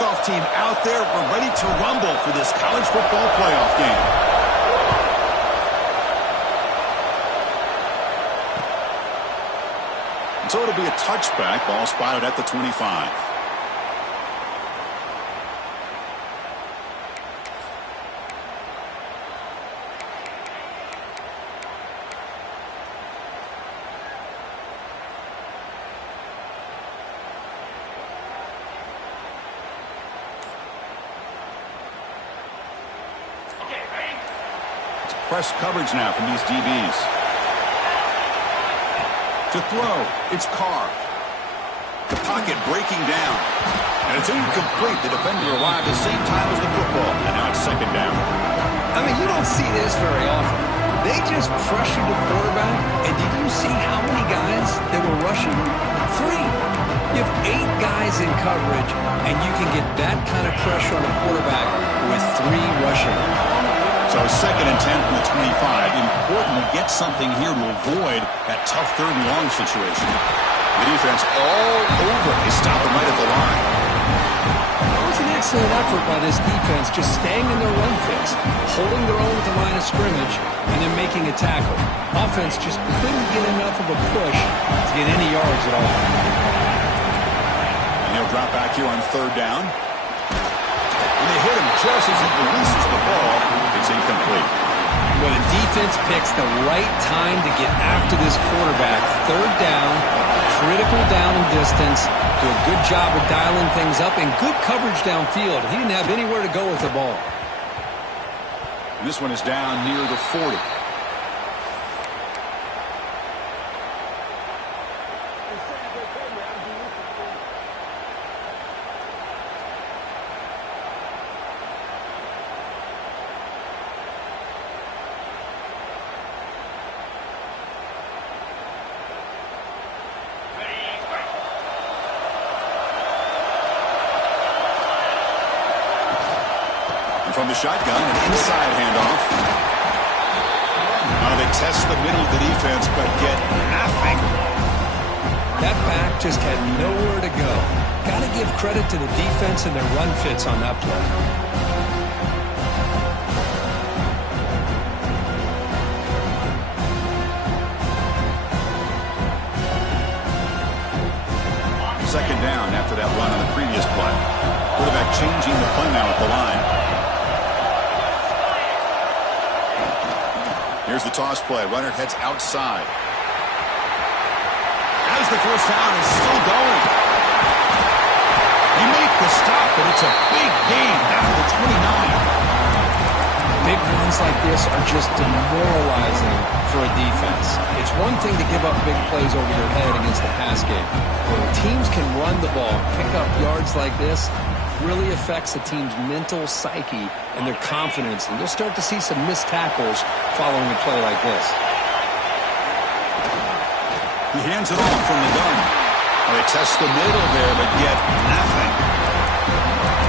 kickoff team out there. We're ready to rumble for this college football playoff game. So it'll be a touchback. Ball spotted at the 25. Press coverage now from these DBs. To throw, it's Carr. The pocket breaking down. And it's incomplete. The defender arrived at the same time as the football. And now it's second down. I mean, you don't see this very often. They just pressured the quarterback. And did you see how many guys that were rushing? 3. You have 8 guys in coverage, and you can get that kind of pressure on a quarterback with 3 rushing. So second and 10 from the 25. Important to get something here to avoid that tough third and long situation. The defense all over. They stop them right at the line. That was an excellent effort by this defense, just staying in their run fix, holding their own at the line of scrimmage, and then making a tackle. Offense just couldn't get enough of a push to get any yards at all. And he'll drop back here on third down. And they hit him just as he releases the ball. It's incomplete. Well, the defense picks the right time to get after this quarterback. Third down, critical down and distance. Do a good job of dialing things up and good coverage downfield. He didn't have anywhere to go with the ball. And this one is down near the 40. From the shotgun, an inside handoff. Now they test the middle of the defense, but get nothing. That back just had nowhere to go. Got to give credit to the defense and their run fits on that play. Second down after that run on the previous play. Quarterback changing the play now at the line. Here's the toss play. Runner heads outside. As the first down is still going. They make the stop, but it's a big gain down to the 29. Big runs like this are just demoralizing for a defense. It's one thing to give up big plays over your head against the pass game. When teams can run the ball, pick up yards like this, really affects a team's mental psyche and their confidence. And you'll start to see some missed tackles following a play like this. He hands it off from the gun. Well, they test the middle there, but get nothing.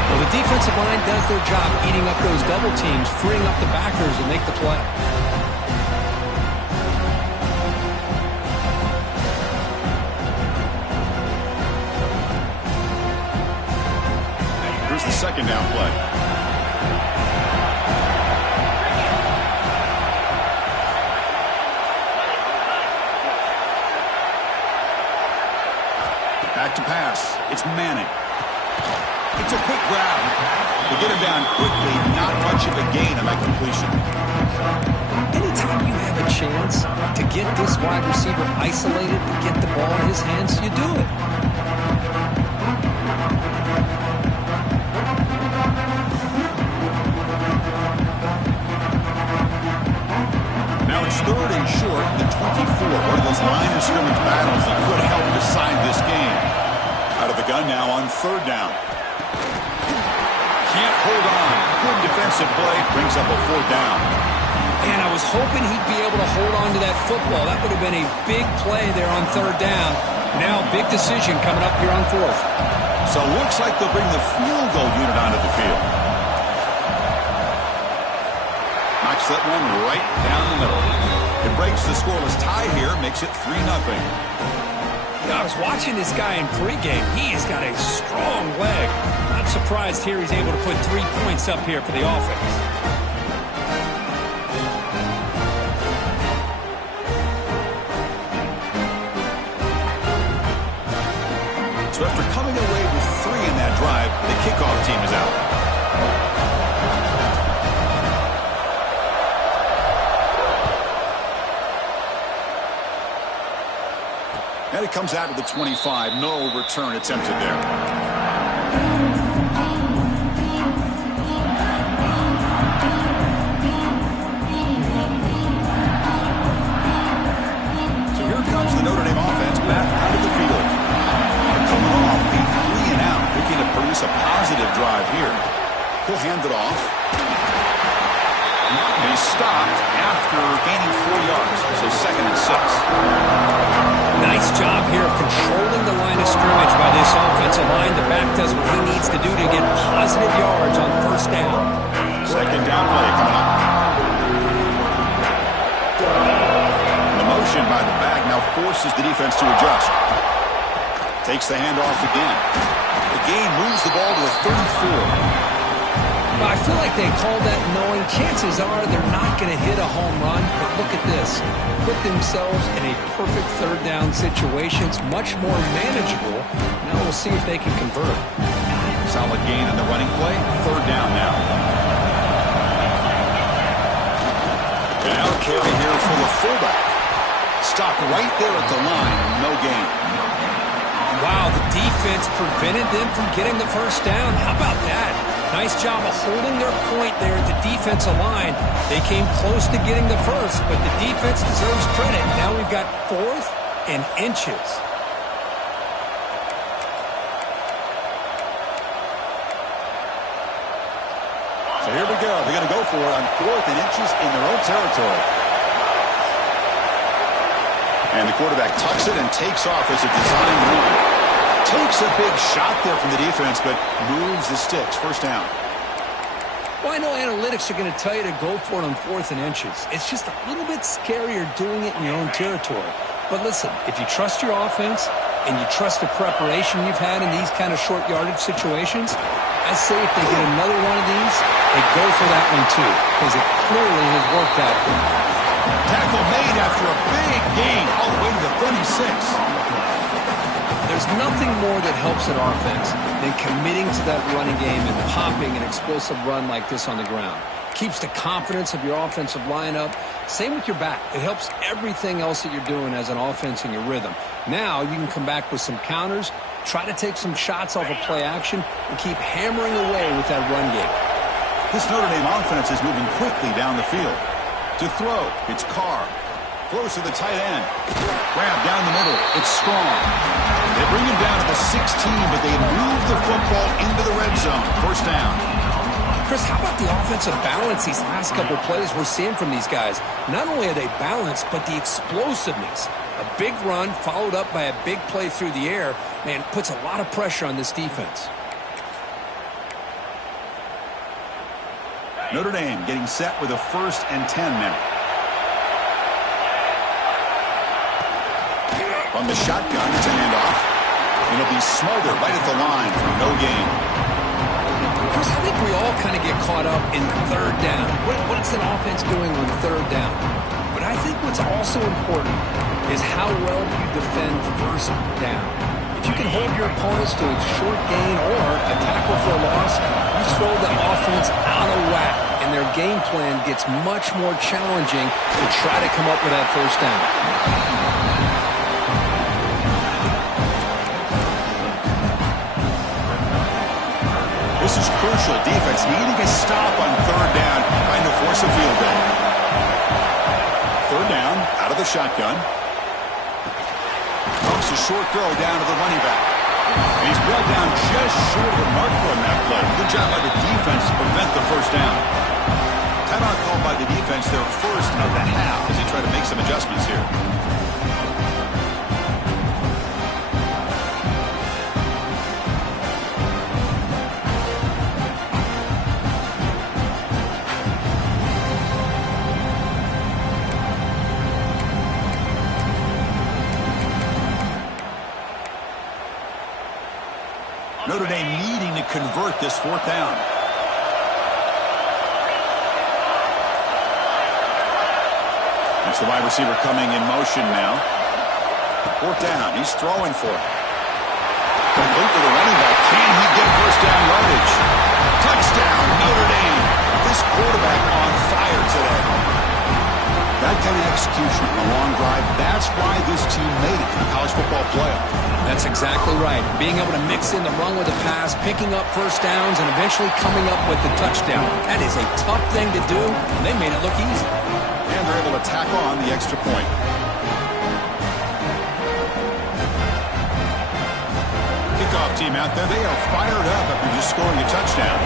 Well, the defensive line does their job eating up those double teams, freeing up the backers to make the play. Here's the second down play. Back to pass. It's Manning. It's a quick grab. They get him down quickly. Not much of a gain on that completion. Anytime you have a chance to get this wide receiver isolated and get the ball in his hands, you do it. Now it's third and short, the 24. One of those line of scrimmage battles that could help decide this game. Out of the gun now on third down. Can't hold on. Good defensive play. Brings up a fourth down. And I was hoping he'd be able to hold on to that football. That would have been a big play there on third down. Now, big decision coming up here on fourth. So it looks like they'll bring the field goal unit onto the field. Knocks that one right down the middle. It breaks the scoreless tie here, makes it 3-0. I was watching this guy in pregame. He has got a strong leg. Not surprised here he's able to put 3 points up here for the offense. So after coming away with 3 in that drive, the kickoff team is out. And it comes out to the 25. No return attempted there. So here comes the Notre Dame offense back out of the field. Coming off a 3 and out, looking to produce a positive drive here. He'll hand it off. And he's stopped after gaining 4 yards. So 2nd and 6. Nice job here of controlling the line of scrimmage by this offensive line. The back does what he needs to do to get positive yards on 1st down. 2nd down play coming up. The motion by the back now forces the defense to adjust. Takes the handoff again. The gain moves the ball to a 34. I feel like they call that knowing chances are they're not going to hit a home run. But look at this. Put themselves in a perfect 3rd down situation. It's much more manageable. Now we'll see if they can convert. Solid gain in the running play. 3rd down now. And now carry here for the fullback. Stopped right there at the line. No gain. Wow, the defense prevented them from getting the 1st down. How about that? Nice job of holding their point there at the defensive line. They came close to getting the 1st, but the defense deserves credit. Now we've got 4th and inches. So here we go. They're going to go for it on 4th and inches in their own territory. And the quarterback tucks it and takes off as a design run. Takes a big shot there from the defense, but moves the sticks. 1st down. Well, I know analytics are going to tell you to go for it on 4th and inches. It's just a little bit scarier doing it in your own territory. But listen, if you trust your offense and you trust the preparation you've had in these kind of short yardage situations, I say if they get another one of these, they go for that one too, because it clearly has worked out for them. Tackle made after a big gain all the way to the 36. There's nothing more that helps an offense than committing to that running game and popping an explosive run like this on the ground. Keeps the confidence of your offensive lineup. Same with your back. It helps everything else that you're doing as an offense in your rhythm. Now you can come back with some counters, try to take some shots off of play action, and keep hammering away with that run game. This Notre Dame offense is moving quickly down the field. To throw, it's Carr. Throws to the tight end. Grab down the middle. It's Strong. They bring him down to the 16, but they move the football into the red zone. 1st down. Chris, how about the offensive balance these last couple plays we're seeing from these guys? Not only are they balanced, but the explosiveness. A big run followed up by a big play through the air, man, puts a lot of pressure on this defense. Notre Dame getting set with a 1st and 10 now. From the shotgun, it's a handoff. It'll be smothered right at the line for no gain. Chris, I think we all kind of get caught up in 3rd down. What's an offense doing on 3rd down? But I think what's also important is how well you defend 1st down. If you can hold your opponents to a short gain or a tackle for a loss, you throw the offense out of whack, and their game plan gets much more challenging to try to come up with that 1st down. This is crucial. Defense needing a stop on 3rd down, trying to force a field goal. 3rd down, out of the shotgun. Pumps a short throw down to the running back. And he's brought down just short of the marker on that play. Good job by the defense to prevent the 1st down. Timeout called by the defense, their 1st of the half, as they try to make some adjustments here. Notre Dame needing to convert this fourth down. That's the wide receiver coming in motion now. Fourth down. He's throwing for it. Complete to the running back. Can he get first down yardage? Touchdown, Notre Dame. This quarterback on fire today. That kind of execution on a long drive, that's why this team made it to the college football playoff. That's exactly right. Being able to mix in the run with the pass, picking up first downs, and eventually coming up with the touchdown. That is a tough thing to do, and they made it look easy. And they're able to tack on the extra point. Kickoff team out there, they are fired up after just scoring a touchdown.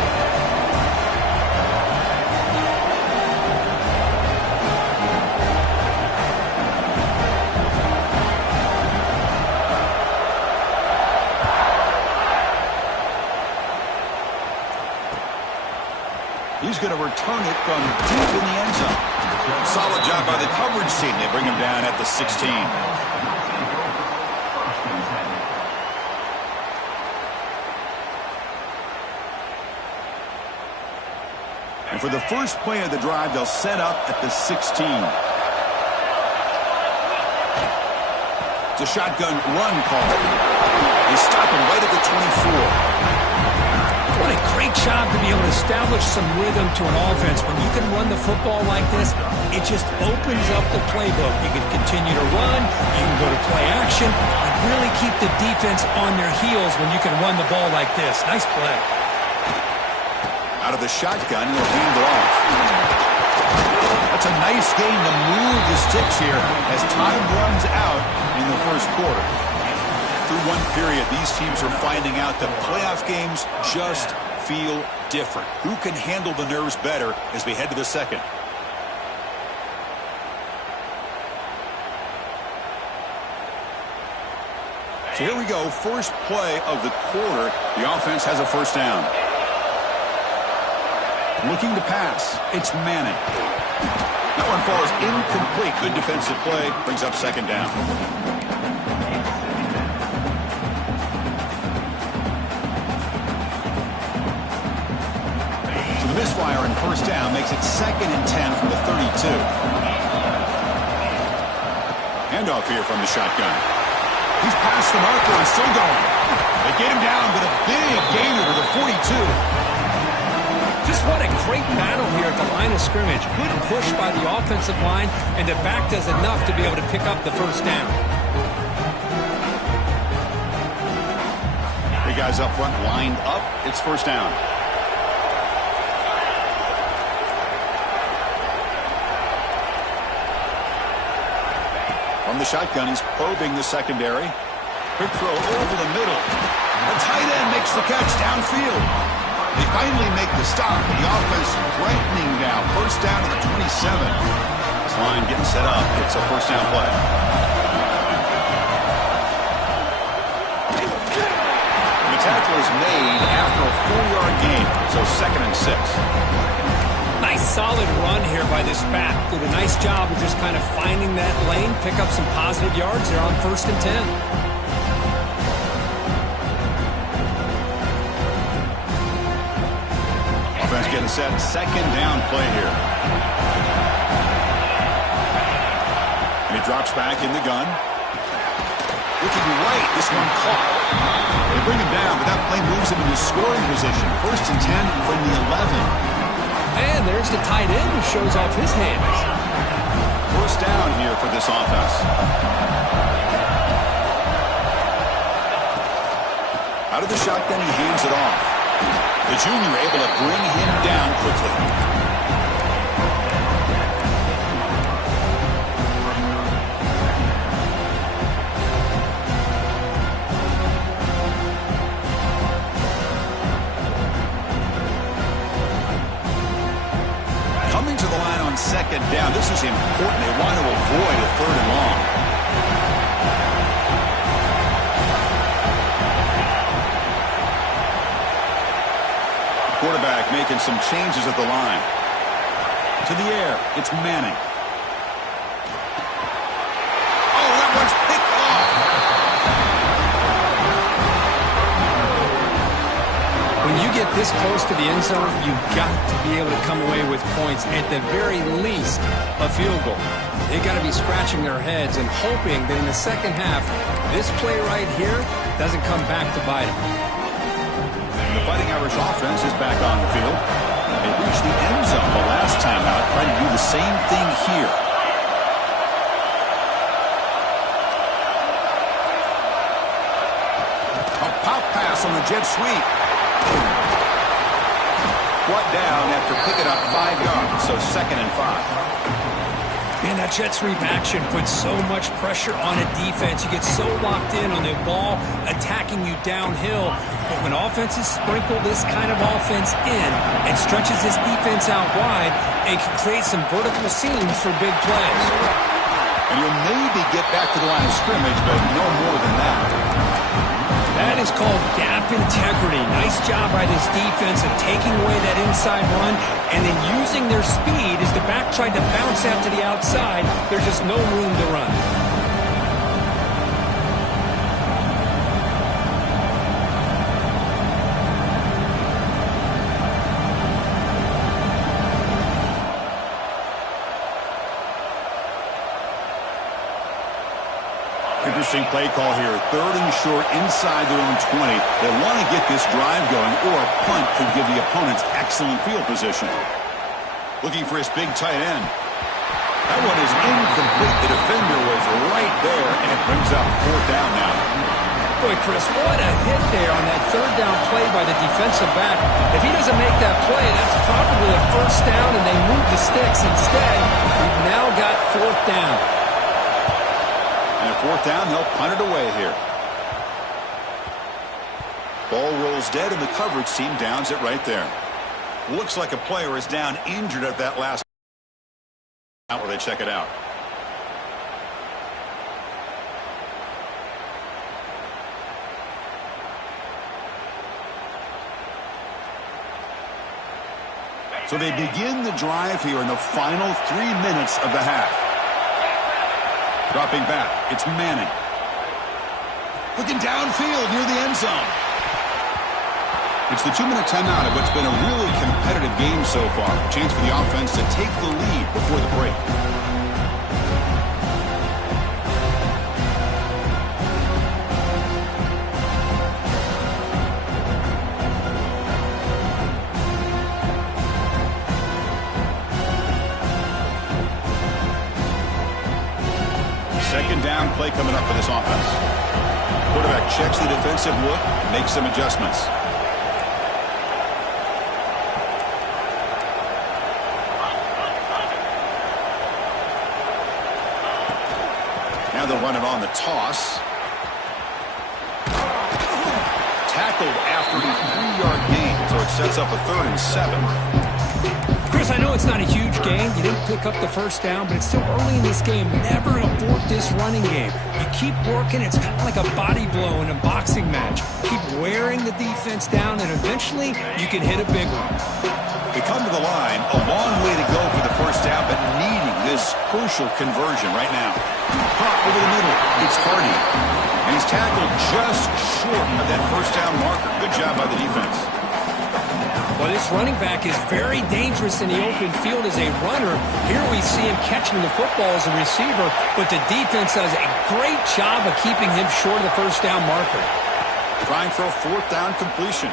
He's going to return it from deep in the end zone. Solid job by the coverage team. They bring him down at the 16. And for the first play of the drive, they'll set up at the 16. It's a shotgun run call. They stop him right at the 24. What a great job to be able to establish some rhythm to an offense. When you can run the football like this, it just opens up the playbook. You can continue to run, you can go to play action, and really keep the defense on their heels when you can run the ball like this. Nice play. Out of the shotgun, he'll hand it off. That's a nice game to move the sticks here as time runs out in the first quarter. Through one period, these teams are finding out that playoff games just feel different. Who can handle the nerves better as we head to the second? So here we go, first play of the quarter. The offense has a first down. Looking to pass. It's Manning. That one falls incomplete. Good defensive play. Brings up second down. Misfire and first down makes it 2nd and 10 from the 32. Handoff here from the shotgun. He's past the marker and still going. They get him down with a big gainer to the 42. Just what a great battle here at the line of scrimmage. Good push by the offensive line, and the back does enough to be able to pick up the first down. Three guys up front lined up. It's first down. From the shotgun, he's probing the secondary. Quick throw over the middle. The tight end makes the catch downfield. They finally make the stop. The offense threatening now. First down to the 27. This line getting set up. It's a first down play. The tackle is made after a 4-yard gain. So 2nd and 6. Nice solid run here by this back. Did a nice job of just kind of finding that lane, pick up some positive yards there on 1st and 10. Offense getting set. Second down play here. And he drops back in the gun. Looking right. This one caught. They bring him down, but that play moves him into scoring position. 1st and 10 from the 11. And there's the tight end who shows off his hands. First down here for this offense. Out of the shotgun, he hands it off. The junior able to bring him down quickly. Second down. This is important. They want to avoid a 3rd and long. Quarterback making some changes at the line. To the air. It's Manning. Oh, that one's picked off. this close to the end zone, you've got to be able to come away with points, at the very least, a field goal. They've got to be scratching their heads and hoping that in the second half, this play right here doesn't come back to bite them. The Fighting Irish offense is back on the field. They reached the end zone the last time out. Trying to do the same thing here. A pop pass on the jet sweep. Brought down after picking up 5 yards, so 2nd and 5. Man, that jet sweep action puts so much pressure on a defense. You get so locked in on the ball attacking you downhill. But when offenses sprinkle this kind of offense in and stretches this defense out wide, it can create some vertical seams for big plays. And you'll maybe get back to the line of scrimmage, but no more than that. That is called gap integrity. Nice job by this defense of taking away that inside run and then using their speed as the back tried to bounce out to the outside. There's just no room to run. Interesting play call here. 3rd and short inside their own 20. They want to get this drive going, or a punt could give the opponents excellent field position. Looking for his big tight end. That one is incomplete. The defender was right there, and it brings up 4th down now. Boy, Chris, what a hit there on that 3rd down play by the defensive back. If he doesn't make that play, that's probably a 1st down, and they move the sticks instead. We've now got 4th down. And at 4th down, they'll punt it away here. Ball rolls dead, and the coverage team downs it right there. Looks like a player is down injured at that last out where they check it out. So they begin the drive here in the final 3 minutes of the half. Dropping back, it's Manning. Looking downfield near the end zone. It's the 2-minute timeout of what's been a really competitive game so far. A chance for the offense to take the lead before the break. Second down play coming up for this offense. Quarterback checks the defensive look, makes some adjustments. Now they'll run it on the toss. Tackled after the 3-yard gain, so it sets up a 3rd and 7. Chris, I know it's not a huge game. You didn't pick up the 1st down, but it's still early in this game. Never abort this running game. You keep working. It's kind of like a body blow in a boxing match. Keep wearing the defense down, and eventually you can hit a big one. They come to the line. A long way to go for the 1st down, but needing this crucial conversion right now. Pop over the middle. It's Hardy. And he's tackled just short of that 1st down marker. Good job by the defense. Well, this running back is very dangerous in the open field as a runner. Here we see him catching the football as a receiver, but the defense does a great job of keeping him short of the 1st down marker. Trying for a 4th down completion.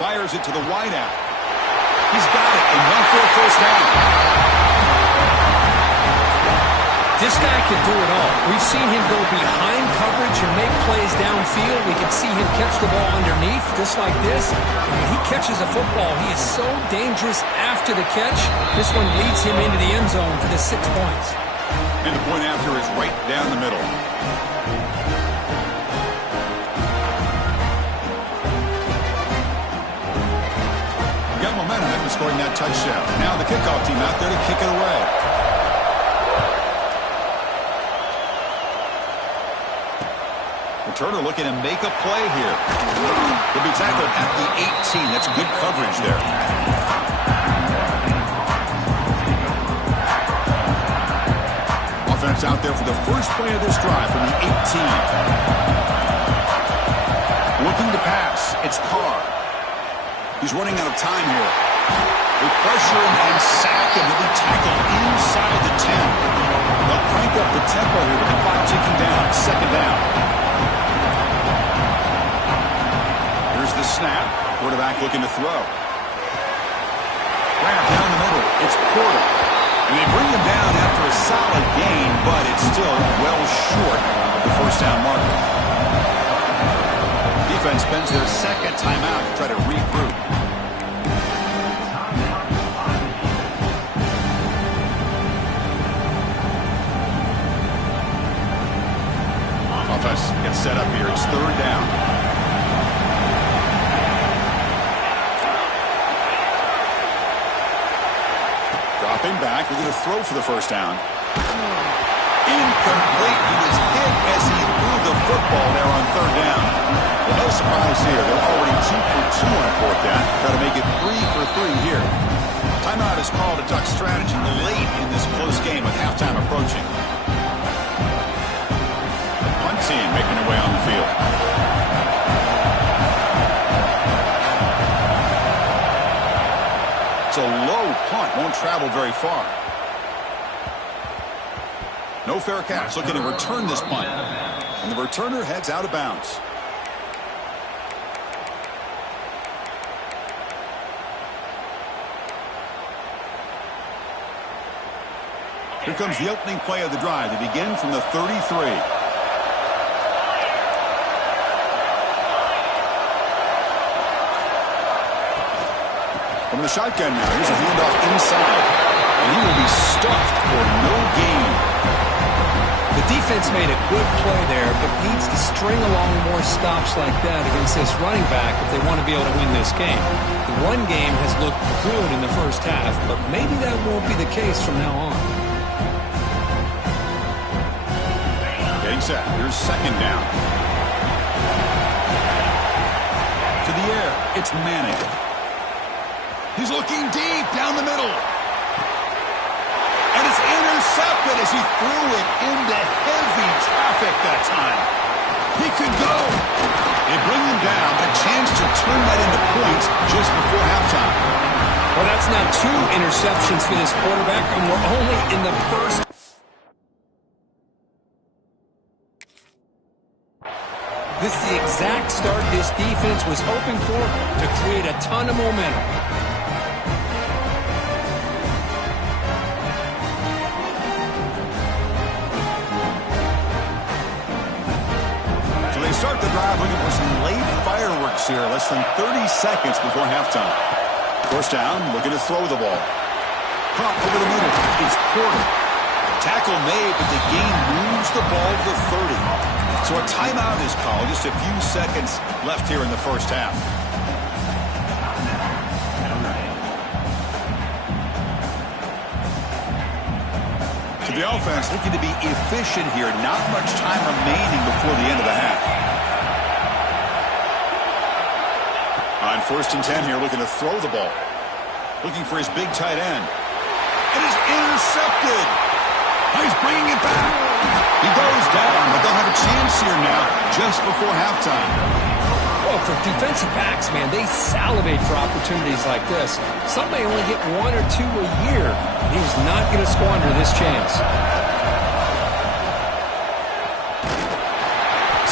Fires it to the wideout. He's got it and run for a 1st down. This guy can do it all. We've seen him go behind coverage and make plays downfield. We can see him catch the ball underneath just like this. And when he catches a football, he is so dangerous after the catch. This one leads him into the end zone for the 6 points. And the point after is right down the middle. Got momentum after scoring that touchdown. Now the kickoff team out there to kick it away. Turner looking to make a play here. He'll be tackled at the 18. That's good coverage there. Offense out there for the first play of this drive from the 18. Looking to pass. It's Carr. He's running out of time here. They pressure him and sack him. He'll be tackled inside the 10. They'll crank up the tempo here with the clock ticking down. Second down. Here's the snap. Quarterback looking to throw. Grab down the middle. It's Porter. And they bring him down after a solid gain, but it's still well short of the first down mark. Defense spends their second timeout to try to regroup. Offense gets set up here. It's third down. Dropping back. We're going to throw for the first down. Incomplete. He was hit as he threw the football there on third down. Well, no surprise here. They're already 2 for 2 on fourth down. Try to make it 3 for 3 here. Timeout is called a duck strategy late in this close game with halftime approaching. The punt team making their way on the field. It's a low punt. Won't travel very far. No fair catch. Looking to return this punt. And the returner heads out of bounds. Here comes the opening play of the drive. They begin from the 33. From the shotgun now. Here's a handoff inside. And he will be stuffed for no gain. The defense made a good play there, but needs to string along more stops like that against this running back if they want to be able to win this game. The run game has looked good in the first half, but maybe that won't be the case from now on. Getting set. Here's second down. To the air. It's Manning. He's looking deep down the middle. And it's intercepted as he threw it into heavy traffic that time. He could go. They bring him down. A chance to turn that into points just before halftime. Well, that's not 2 interceptions for this quarterback, and we're only in the first. This is the exact start this defense was hoping for to create a ton of momentum. Start the drive looking for some late fireworks here. Less than 30 seconds before halftime. First down, looking to throw the ball. Caught over the middle. It's Porter. Tackle made, but the gain moves the ball to the 30. So a timeout is called. Just a few seconds left here in the first half. To the offense, looking to be efficient here. Not much time remaining before the end of the half. On first and 10 here, looking to throw the ball. Looking for his big tight end. It is intercepted. He's bringing it back. He goes down, but they'll have a chance here now just before halftime. Well, for defensive backs, man, they salivate for opportunities like this. Some may only get 1 or 2 a year. He's not going to squander this chance.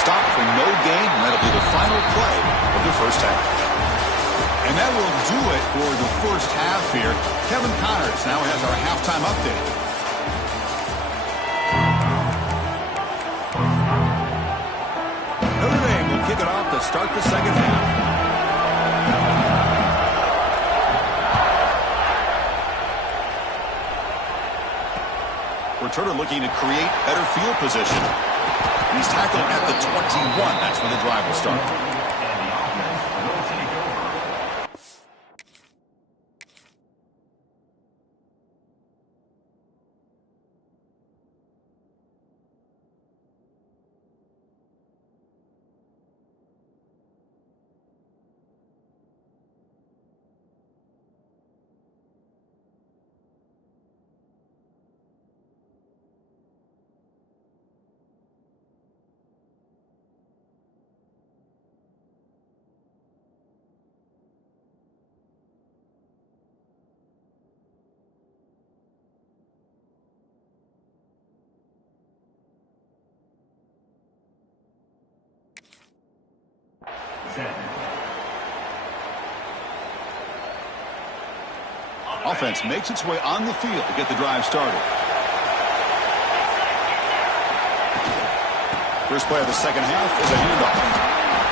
Stop for no gain, and that'll be the final play of the first half. And that will do it for the first half here. Kevin Connors now has our halftime update. Notre Dame will kick it off to start the second half. Returner looking to create better field position. He's tackled at the 21. That's when the drive will start. Offense makes its way on the field to get the drive started. First play of the second half is a handoff.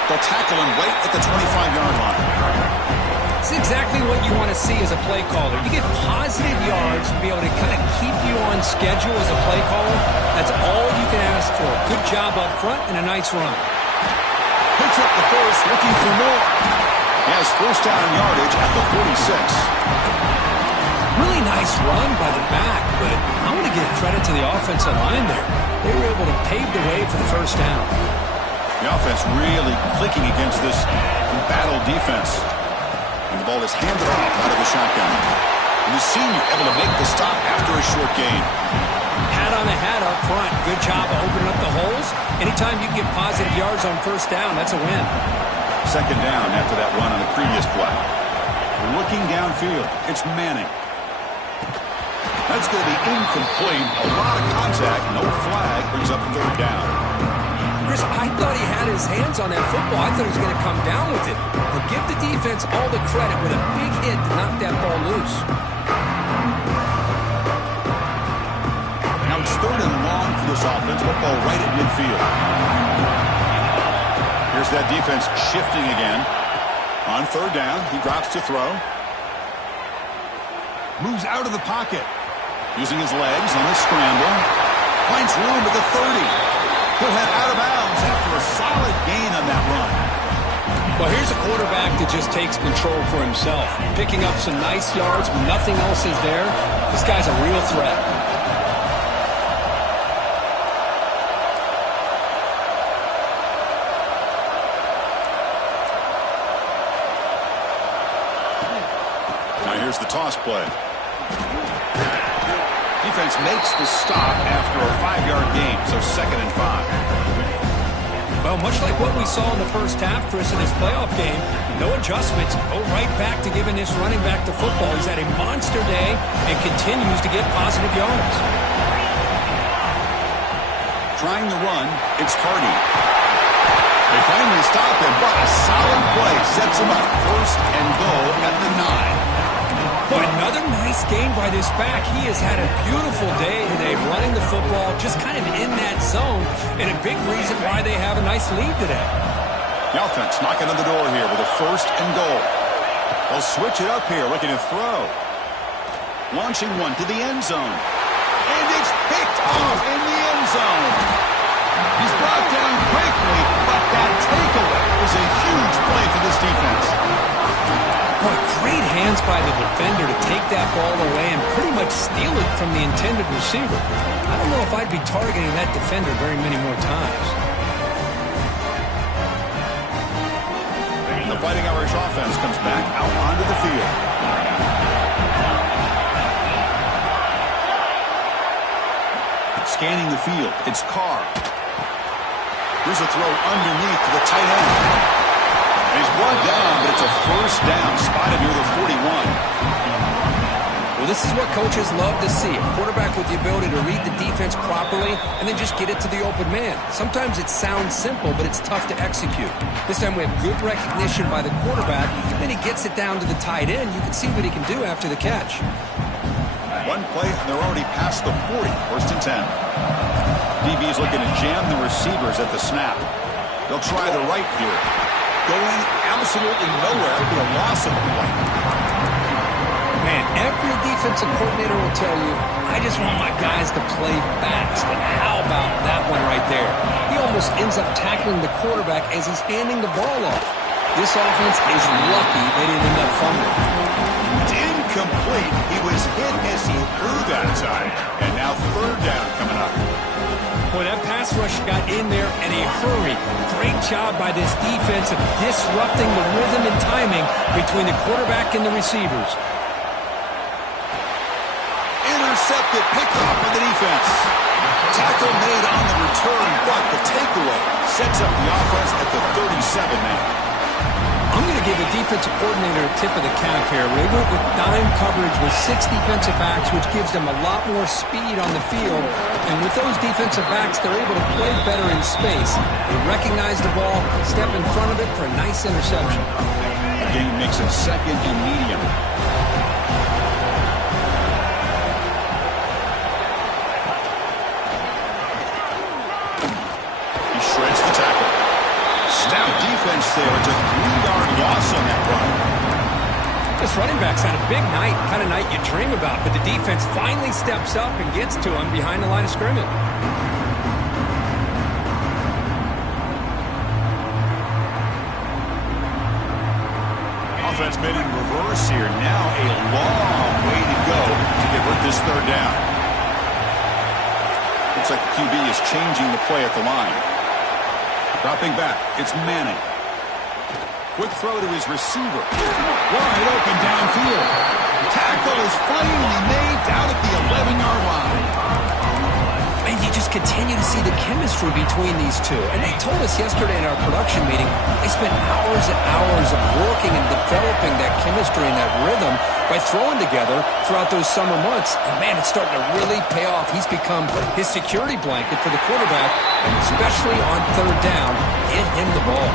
They'll tackle him right at the 25-yard line. It's exactly what you want to see as a play caller. You get positive yards to be able to kind of keep you on schedule as a play caller. That's all you can ask for. Good job up front and a nice run. Picks up the first, looking for more. He has first down yardage at the 46. Really nice run by the back, but I want to give credit to the offensive line there. They were able to pave the way for the first down. The offense really clicking against this embattled defense. And the ball is handed off out of the shotgun. And the senior able to make the stop after a short gain. Hat on the hat up front. Good job of opening up the holes. Anytime you get positive yards on first down, that's a win. Second down after that run on the previous play. Looking downfield, it's Manning. That's going to be incomplete. A lot of contact. No flag. Brings up third down. Chris, I thought he had his hands on that football. I thought he was going to come down with it. But give the defense all the credit with a big hit to knock that ball loose. Now it's third and long for this offense. Football right at midfield. Here's that defense shifting again. On third down, he drops to throw. Moves out of the pocket. Using his legs on the scramble. Finds room at the 30. He'll head out of bounds after a solid gain on that run. Well, here's a quarterback that just takes control for himself. Picking up some nice yards when nothing else is there. This guy's a real threat. Now here's the toss play. Defense makes the stop after a 5-yard gain, so 2nd and 5. Well, much like what we saw in the first half, Chris, in this playoff game, no adjustments. Go right back to giving this running back the football. He's had a monster day and continues to get positive yards. Trying to run, it's Hardy. They finally stop him, but a solid play sets him up. First and goal at the 9. Boy, another nice game by this back. He has had a beautiful day today running the football, just kind of in that zone, and a big reason why they have a nice lead today. The offense knocking on the door here with a first and goal. They'll switch it up here, looking to throw. Launching one to the end zone. And it's picked off in the end zone. He's brought down quickly, but that takeaway is a huge play for this defense. Boy, great hands by the defender to take that ball away and pretty much steal it from the intended receiver. I don't know if I'd be targeting that defender very many more times. The Fighting Irish offense comes back out onto the field. Scanning the field, it's Carr. Here's a throw underneath to the tight end. He's brought down, but it's a first down, spotted near the 41. Well, this is what coaches love to see. A quarterback with the ability to read the defense properly and then just get it to the open man. Sometimes it sounds simple, but it's tough to execute. This time we have good recognition by the quarterback. Then he gets it down to the tight end. You can see what he can do after the catch. One play, and they're already past the 40, first and 10. DB's looking to jam the receivers at the snap. They'll try the right here. Going absolutely nowhere with a loss of the play. Man, every defensive coordinator will tell you, I just want my guys to play fast. And how about that one right there? He almost ends up tackling the quarterback as he's handing the ball off. This offense is lucky they didn't end up fumbling. It's incomplete. He was hit as he threw that time. And now third down coming up. Boy, that pass rush got in there in a hurry. Great job by this defense of disrupting the rhythm and timing between the quarterback and the receivers. Intercepted, picked off by the defense. Tackle made on the return, but the takeaway sets up the offense at the 37 now. I'm going to give the defensive coordinator a tip of the cap here. They went with dime coverage with 6 defensive backs, which gives them a lot more speed on the field. And with those defensive backs, they're able to play better in space. They recognize the ball, step in front of it for a nice interception. The game makes it 2nd and medium. He shreds the tackle. Stout defense there. It's a 3-yard loss on that run. This running back's had a big night, kind of night you dream about, but the defense finally steps up and gets to him behind the line of scrimmage. Offense made in reverse here. Now a long way to go to convert this 3rd down. Looks like the QB is changing the play at the line. Dropping back, it's Manning. Quick throw to his receiver. Wide open downfield. Tackle is finally made down at the 11-yard line. And you just continue to see the chemistry between these two. And they told us yesterday in our production meeting, they spent hours and hours of working and developing that chemistry and that rhythm by throwing together throughout those summer months. And, man, it's starting to really pay off. He's become his security blanket for the quarterback, and especially on 3rd down, get him the ball.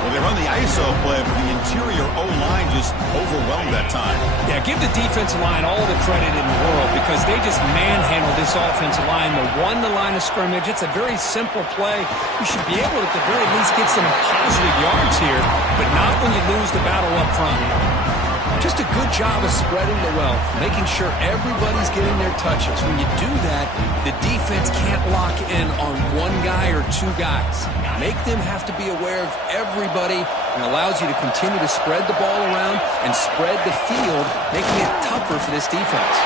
Well, they run the ISO play, but the interior O-line just overwhelmed that time. Yeah, give the defensive line all the credit in the world because they just manhandled this offensive line. They won the line of scrimmage. It's a very simple play. You should be able to, at the very least, get some positive yards here, but not when you lose the battle up front. Just a good job of spreading the wealth, making sure everybody's getting their touches. When you do that, the defense can't lock in on one guy or 2 guys. Make them have to be aware of everybody and allows you to continue to spread the ball around and spread the field, making it tougher for this defense.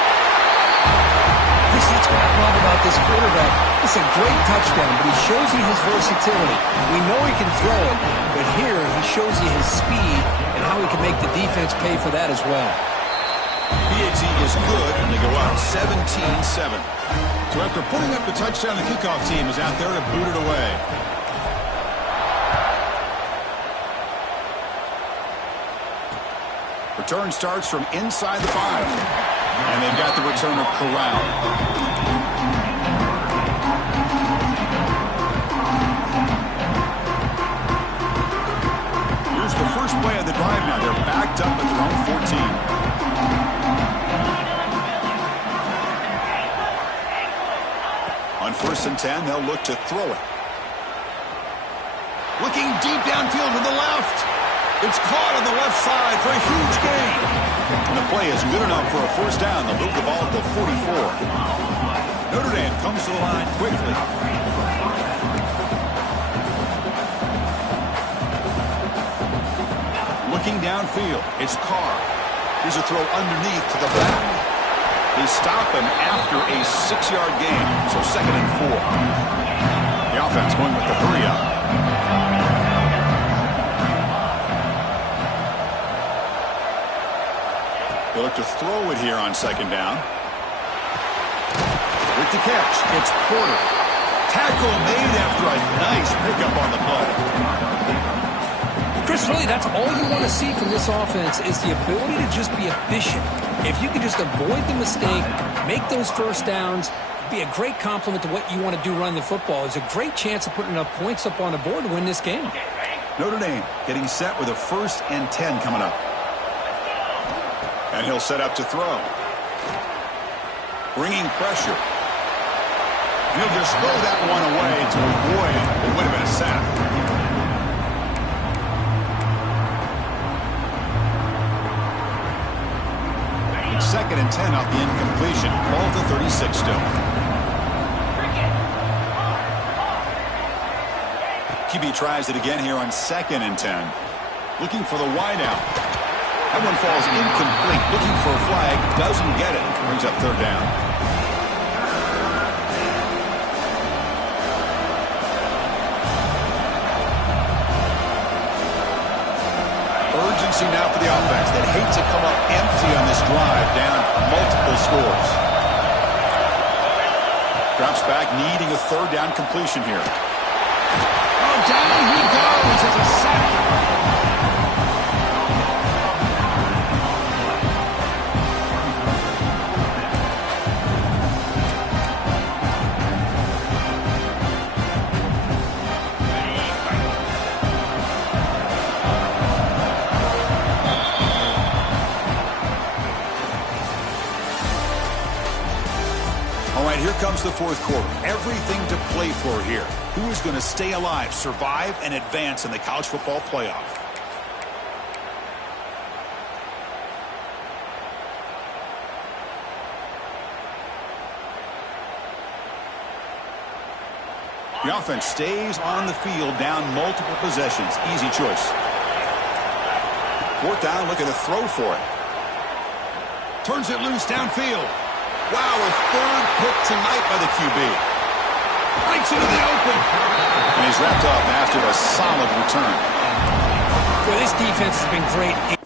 That's what I love about this quarterback. It's a great touchdown, but he shows you his versatility. We know he can throw it, but here he shows you his speed and how he can make the defense pay for that as well. PAT is good, and they go up 17-7. So after putting up the touchdown, the kickoff team is out there to boot it away. Return starts from inside the 5. And they've got the returner corralled. Here's the first play of the drive now. They're backed up at their own 14. On 1st and 10, they'll look to throw it. Looking deep downfield to the left. It's caught on the left side for a huge gain. And the play is good enough for a 1st down. They'll move the ball to 44. Notre Dame comes to the line quickly. Looking downfield, it's Carr. Here's a throw underneath to the back. They stop him after a 6-yard gain, so 2nd and 4. The offense going with the hurry up. They look to throw it here on 2nd down. With the catch, it's Porter. Tackle made after a nice pickup on the play. Chris, really, that's all you want to see from this offense is the ability to just be efficient. If you can just avoid the mistake, make those 1st downs, be a great compliment to what you want to do running the football. It's a great chance of putting enough points up on the board to win this game. Notre Dame getting set with a 1st and 10 coming up. And he'll set up to throw. Bringing pressure. And he'll just throw that one away to avoid what would have been a sack. 2nd and 10 off the incompletion. Ball to 36 still. QB tries it again here on 2nd and 10. Looking for the wideout. That one falls incomplete. Looking for a flag. Doesn't get it. Brings up 3rd down. Urgency now for the offense that hates to come up empty on this drive, down multiple scores. Drops back, needing a 3rd down completion here. Oh, down he goes. It's a sack. comes the fourth quarter. Everything to play for here. Who is going to stay alive, survive, and advance in the college football playoff? The offense stays on the field, down multiple possessions. Easy choice. Fourth down, looking to throw for it. Turns it loose downfield. Wow, a third pick tonight by the QB. Breaks into the open. And he's wrapped up after a solid return. Well, this defense has been great.